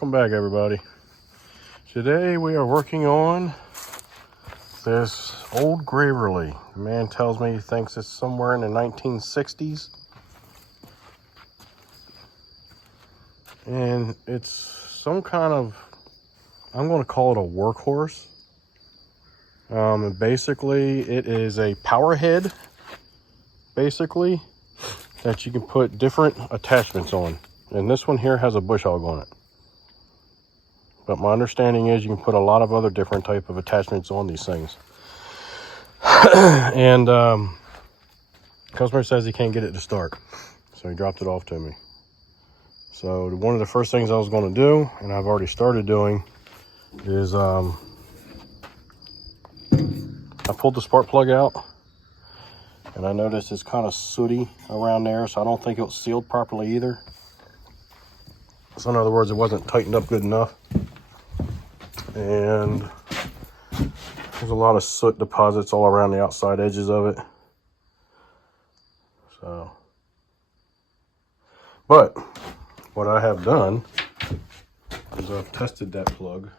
Welcome back, everybody. Today we are working on this old Gravely. The man tells me he thinks it's somewhere in the 1960s. And it's some kind of, I'm going to call it a workhorse. Basically, it is a power head, basically, that you can put different attachments on. And this one here has a bush hog on it. But my understanding is you can put a lot of other different type of attachments on these things. And customer says he can't get it to start, so he dropped it off to me. So one of the first things I was going to do, and I've already started doing, is I pulled the spark plug out, and I noticed it's kind of sooty around there, so I don't think it was sealed properly either. So in other words, it wasn't tightened up good enough. And there's a lot of soot deposits all around the outside edges of it. So, but what I have done is I've tested that plug.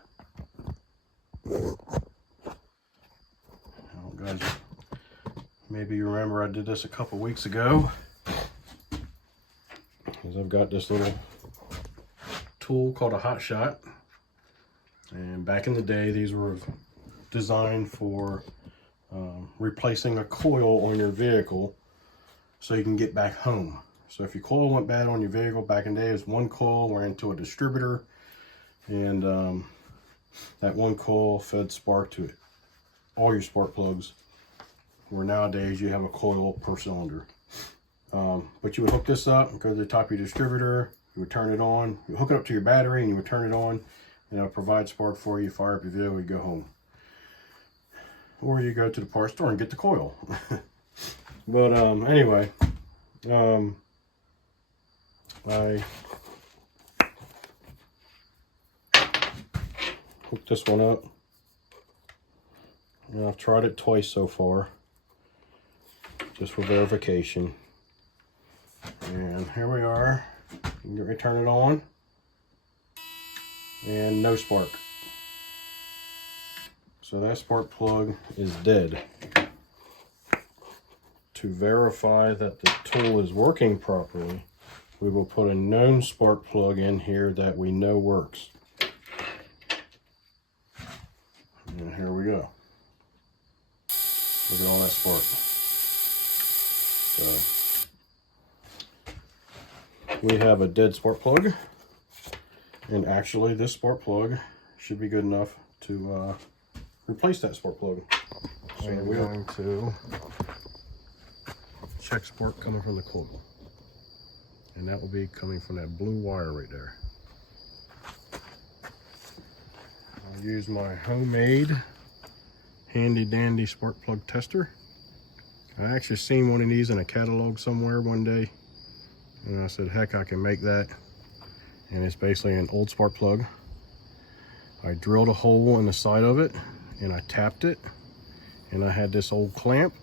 Now, guys, maybe you remember I did this a couple weeks ago. Because I've got this little tool called a hot shot. And back in the day, these were designed for replacing a coil on your vehicle so you can get back home. So if your coil went bad on your vehicle back in the day, it was one coil went into a distributor, and that one coil fed spark to it. All your spark plugs, where nowadays you have a coil per cylinder. But you would hook this up, go to the top of your distributor, you would turn it on, you would hook it up to your battery, and you would turn it on. And it'll provide spark for you, fire up your vehicle, you go home. Or you go to the parts store and get the coil. But anyway, I hooked this one up. And I've tried it twice so far, just for verification. And here we are. You can get ready to turn it on. And no spark. So that spark plug is dead. To verify that the tool is working properly, we will put a known spark plug in here that we know works. And here we go. Look at all that spark. So we have a dead spark plug. And actually, this spark plug should be good enough to replace that spark plug. So we're going to check spark coming from the coil. And that will be coming from that blue wire right there. I'll use my homemade handy dandy spark plug tester. I actually seen one of these in a catalog somewhere one day. And I said, heck, I can make that. And it's basically an old spark plug. I drilled a hole in the side of it and I tapped it, and I had this old clamp,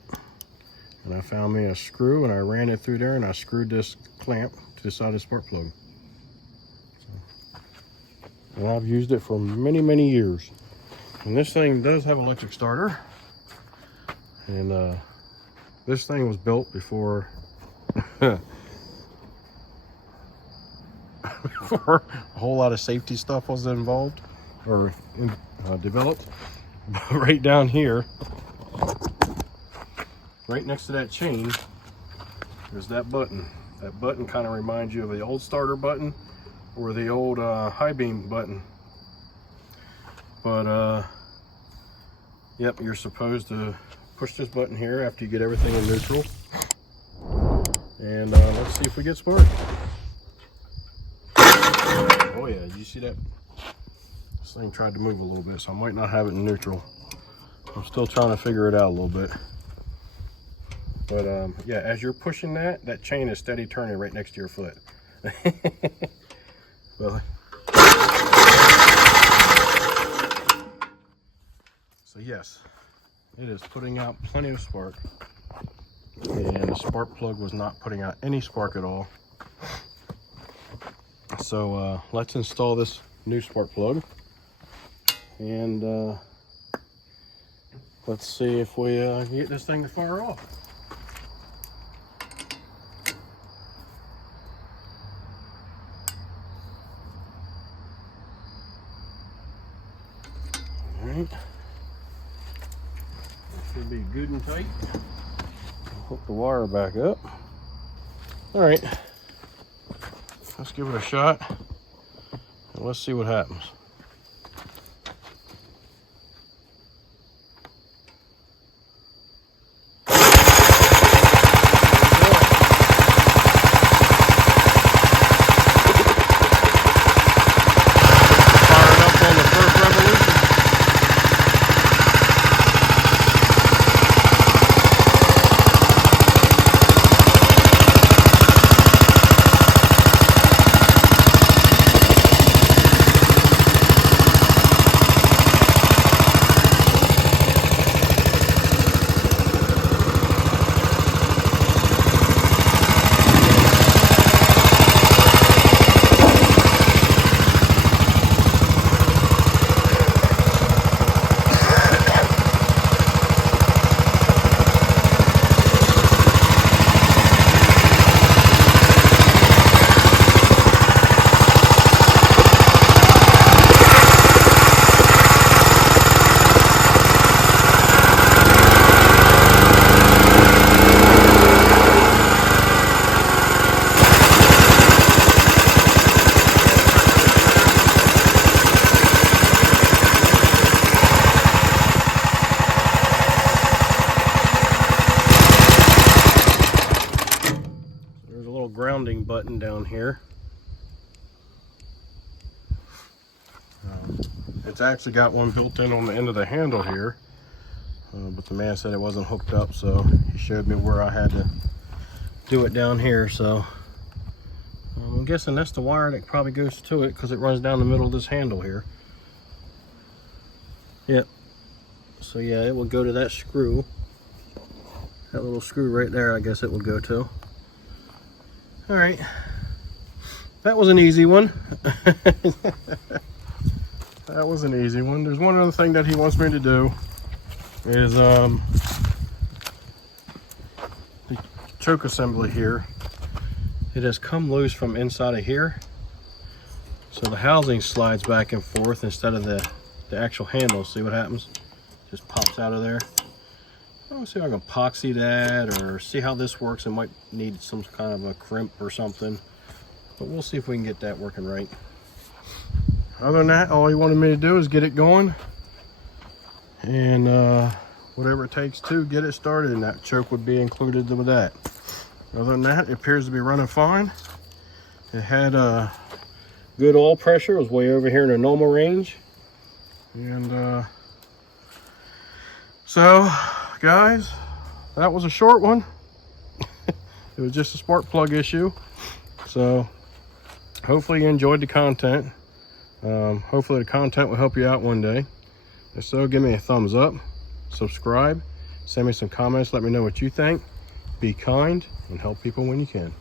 and I found me a screw and I ran it through there and I screwed this clamp to the side of the spark plug. And I've used it for many years. And this thing does have an electric starter, and this thing was built before before a whole lot of safety stuff was involved or developed. But right down here, right next to that chain, there's that button. That button kind of reminds you of the old starter button or the old high beam button. But yep, you're supposed to push this button here after you get everything in neutral. And let's see if we get spark. Oh yeah, did you see that? This thing tried to move a little bit, so I might not have it in neutral. I'm still trying to figure it out a little bit. But yeah, as you're pushing that, that chain is steady turning right next to your foot. Well, so yes, it is putting out plenty of spark. And the spark plug was not putting out any spark at all. So let's install this new spark plug. And let's see if we can get this thing to fire off. All right, that should be good and tight. I'll hook the wire back up. All right, let's give it a shot and let's see what happens. Grounding button down here. It's actually got one built in on the end of the handle here, but the man said it wasn't hooked up, so he showed me where I had to do it down here. So I'm guessing that's the wire that probably goes to it, because it runs down the middle of this handle here. Yep. So yeah, it will go to that screw. That little screw right there, I guess it will go to. All right, that was an easy one. That was an easy one. There's one other thing that he wants me to do is the choke assembly here. It has come loose from inside of here, so the housing slides back and forth instead of the actual handle. See what happens? Just pops out of there. I'll see if I can epoxy that or see how this works. It might need some kind of a crimp or something, but we'll see if we can get that working right. Other than that, all he wanted me to do is get it going, and whatever it takes to get it started, and that choke would be included with that. Other than that, it appears to be running fine. It had good oil pressure. It was way over here in the normal range, and so guys, that was a short one. It was just a spark plug issue, so hopefully you enjoyed the content. Hopefully the content will help you out one day. If so, give me a thumbs up, subscribe, send me some comments, let me know what you think. Be kind and help people when you can.